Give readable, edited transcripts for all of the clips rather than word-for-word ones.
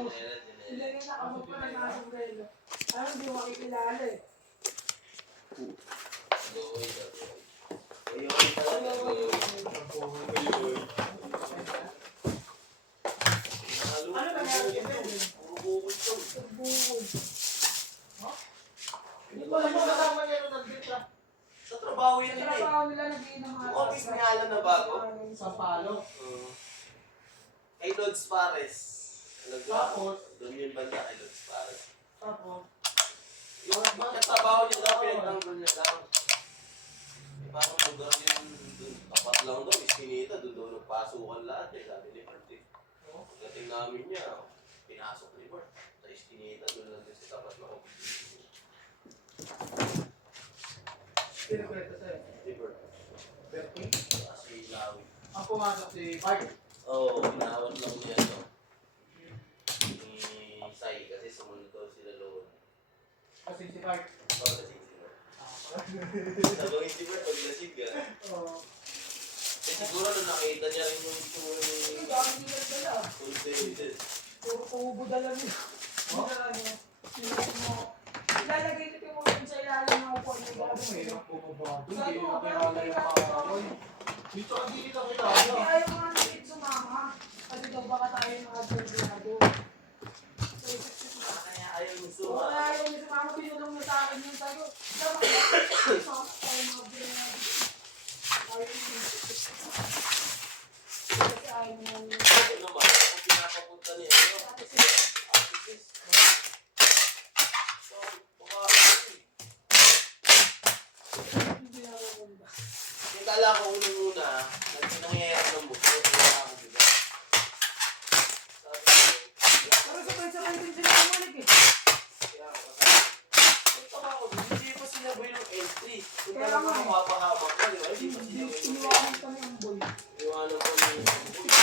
Hindi na nakamot pa na nakasumbrelo. Ano, hindi mo makikilala eh. Ano ba meron yun? Bukod. Hindi ko alam mo kasama niya nung nag-date ah. Sa trabaho yan Sa nila eh. trabaho nila nag-iinang mga Office nga lang na bago. Sa palo. Kay Lods Pares. Tapos? Doon yung banda kay Lods Pares. Tapos? Yung katrabaho niya daw, pinagtanggol niya lang. Parang lugar din doon. Tapat lang daw, Iskinita. Doon daw nagpasukan lahat eh. Sabi ni Bert eh. Pagdating namin niya, pinasok ni Bert. Sa Iskinita, doon lang din sa tapat na office. Pinakwento sa'yo. Si Bert. Bertie? Kasi Lawi. Ang pumasok si Bart. Oo, pinawat lang niya ito. Ni Sai, kasi sumunod daw sila loon. Kasi si Bart. Oo, lasing sila. Sabangin si Bert, pag lasing ka. Oo. Eh siguro nung nakita niya rin yung itsura ni... Ang dami nila dala. Full faces. Puro kubo dala nila. Ilalagay nito yung mga sa ilalim ng upo niya. Ako may hirap bumabado. Sabi Hindi mo, na pero kilala hindi yung ka karoy. Dito ang hindi kita kilala. Hindi ayaw nga natin sumama. Kasi daw baka tayo mga burglado. Kaya ayaw niya Oo, suma. ayaw niya sumama. Pinulong niya sa akin yung sayo. Sama ka lang. Sama tayo mga burglado. Ayaw niya. Kasi ayaw niya. Ito naman, kung pinapapunta niya, ano? Artist. So, pumakit. Hindi na maganda. Yung kala ko una, nangyayari ng buto, kaya ako diba? Sabi ko, Pero sabay-sabay din sila kumalik eh. kaya ako kasama. Punta ako, hindi pa sinabi yung entry. Kung Kaya talagang nga. mapahamak ka, di ba? Hindi pa Hindi, sinabi yung iniwanan kami ang boy. iwanan ko ni...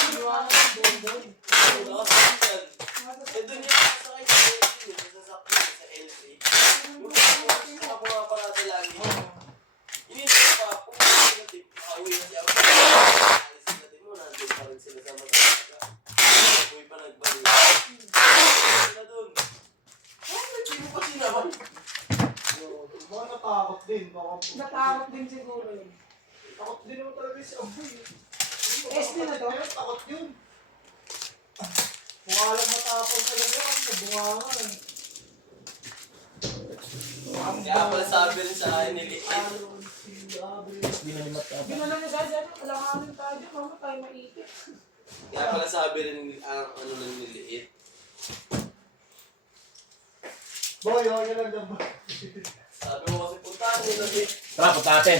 Iniwanan ang boy boy. Ano ako sa yan? Eh doon yung sasakay sa entry, sa sasakyan sa L3. Yung mga parada lagi. Inintay pa, pumunta sila din, pauwi na siya. Alis sila din mo, nandun pa rin sila sa masaka. Uwi pa nagbalik. Sila dun. Hindi mo pa sinabay. Mga natakot din. Natakot din siguro yun. Takot din naman talaga si Amboy. SD na to? Takot yun. Mukha lang matapos talaga kasi nabunga eh. Kaya pala sabi rin sa akin niliit. Ginala niya guys, alanganin tayo dyan, mama tayo maikit. Kaya pala sabi rin ang ano nang niliit. Boy, okay lang naman. Sabi ko kasi puntahan nyo na din. Tara, punta natin.